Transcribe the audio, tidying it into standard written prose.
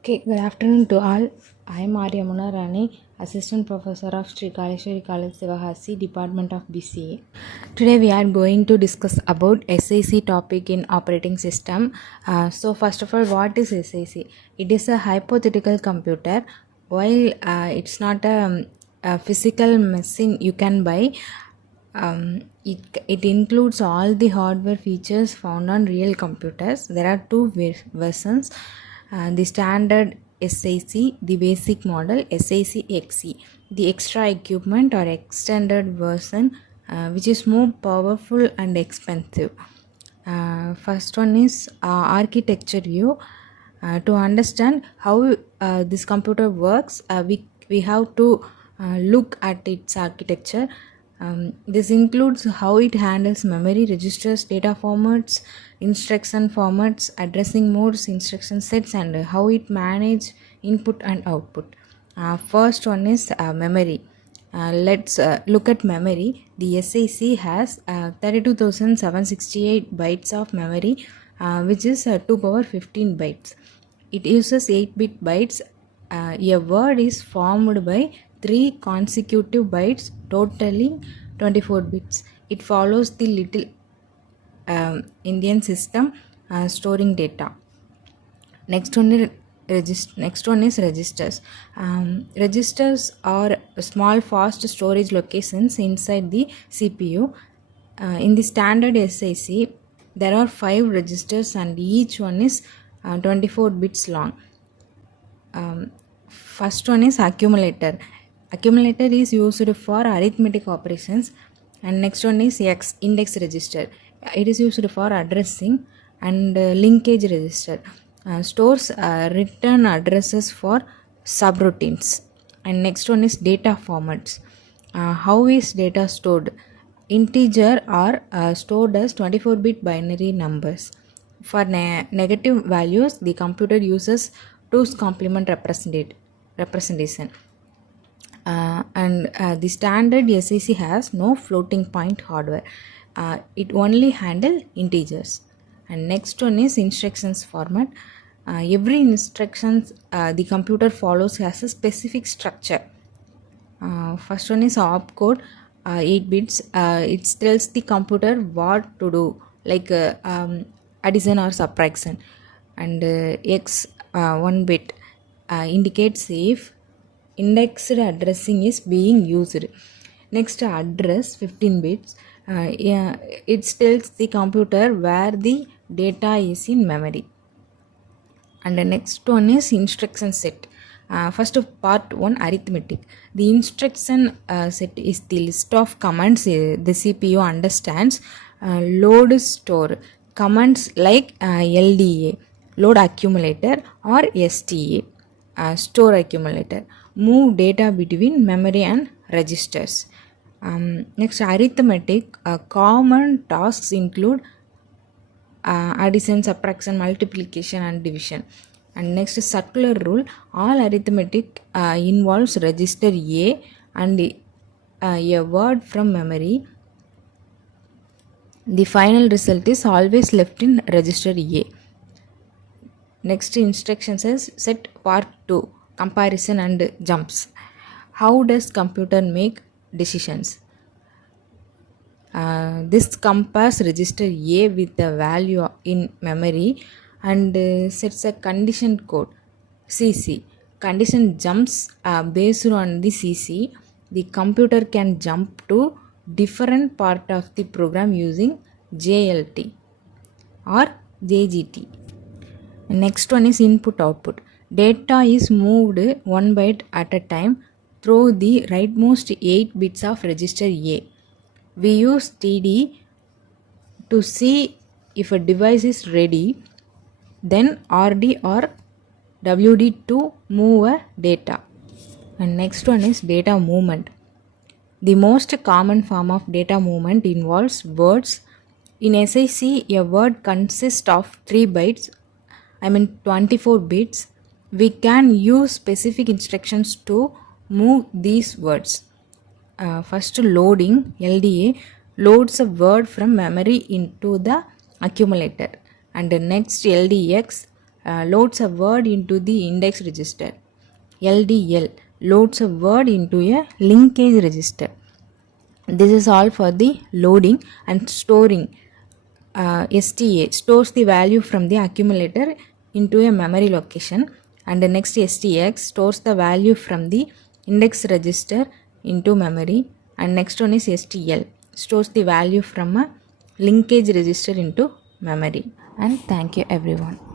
Okay, good afternoon to all. I am Arya Munarani, Assistant Professor of Sri Kaleshwari College, Sivahasi, Department of BCA. Today we are going to discuss about SIC topic in operating system. So first of all, what is SIC? It is a hypothetical computer. While it's not a physical machine you can buy, it includes all the hardware features found on real computers. There are two versions, the standard SIC, the basic model SIC XE, the extra equipment or extended version, which is more powerful and expensive. First one is architecture view. To understand how this computer works, we have to look at its architecture. This includes how it handles memory registers, data formats, instruction formats, addressing modes, instruction sets, and how it manages input and output. First one is memory. Let's look at memory. The SIC has 32,768 bytes of memory, which is 2 power 15 bytes. It uses 8-bit bytes. A word is formed by 3 consecutive bytes, totaling 24 bits. It follows the little Indian system storing data. Next one is registers. Registers are small fast storage locations inside the CPU. In the standard SIC, there are 5 registers and each one is 24 bits long. First one is accumulator. Accumulator is used for arithmetic operations, and next one is index register. It is used for addressing, and linkage register stores return addresses for subroutines. And next one is data formats. How is data stored? Integer are stored as 24-bit binary numbers. For negative values, the computer uses 2's complement representation. And the standard SIC has no floating point hardware. It only handle integers. And next one is instructions format. Every instructions the computer follows has a specific structure. First one is opcode, 8 bits. It tells the computer what to do, like addition or subtraction. And X, 1 bit, indicates if indexed addressing is being used. Next, address, 15 bits. It tells the computer where the data is in memory. And the next one is instruction set. First of part 1, arithmetic. The instruction set is the list of commands the CPU understands. Load, store. Commands like LDA, load accumulator, or STA, store accumulator. Move data between memory and registers. Next, arithmetic. Common tasks include addition, subtraction, multiplication, and division. And next is circular rule. All arithmetic involves register A and a word from memory. The final result is always left in register A. Next instruction says set part 2, comparison and jumps. How does computer make decisions? This compares register A with the value in memory and sets a condition code CC. Condition jumps based on the CC. The computer can jump to different part of the program using JLT or JGT. Next one is input output. Data is moved 1 byte at a time through the rightmost 8 bits of register A. We use TD to see if a device is ready, then RD or WD to move a data. And next one is data movement. The most common form of data movement involves words. In SIC, a word consists of 3 bytes, 24 bits. We can use specific instructions to move these words. First, loading. LDA loads a word from memory into the accumulator. And the next, LDX loads a word into the index register. LDL loads a word into a linkage register. This is all for the loading and storing. STA stores the value from the accumulator into a memory location, and the next STX stores the value from the index register into memory, and next one is STL stores the value from a linkage register into memory. And thank you everyone.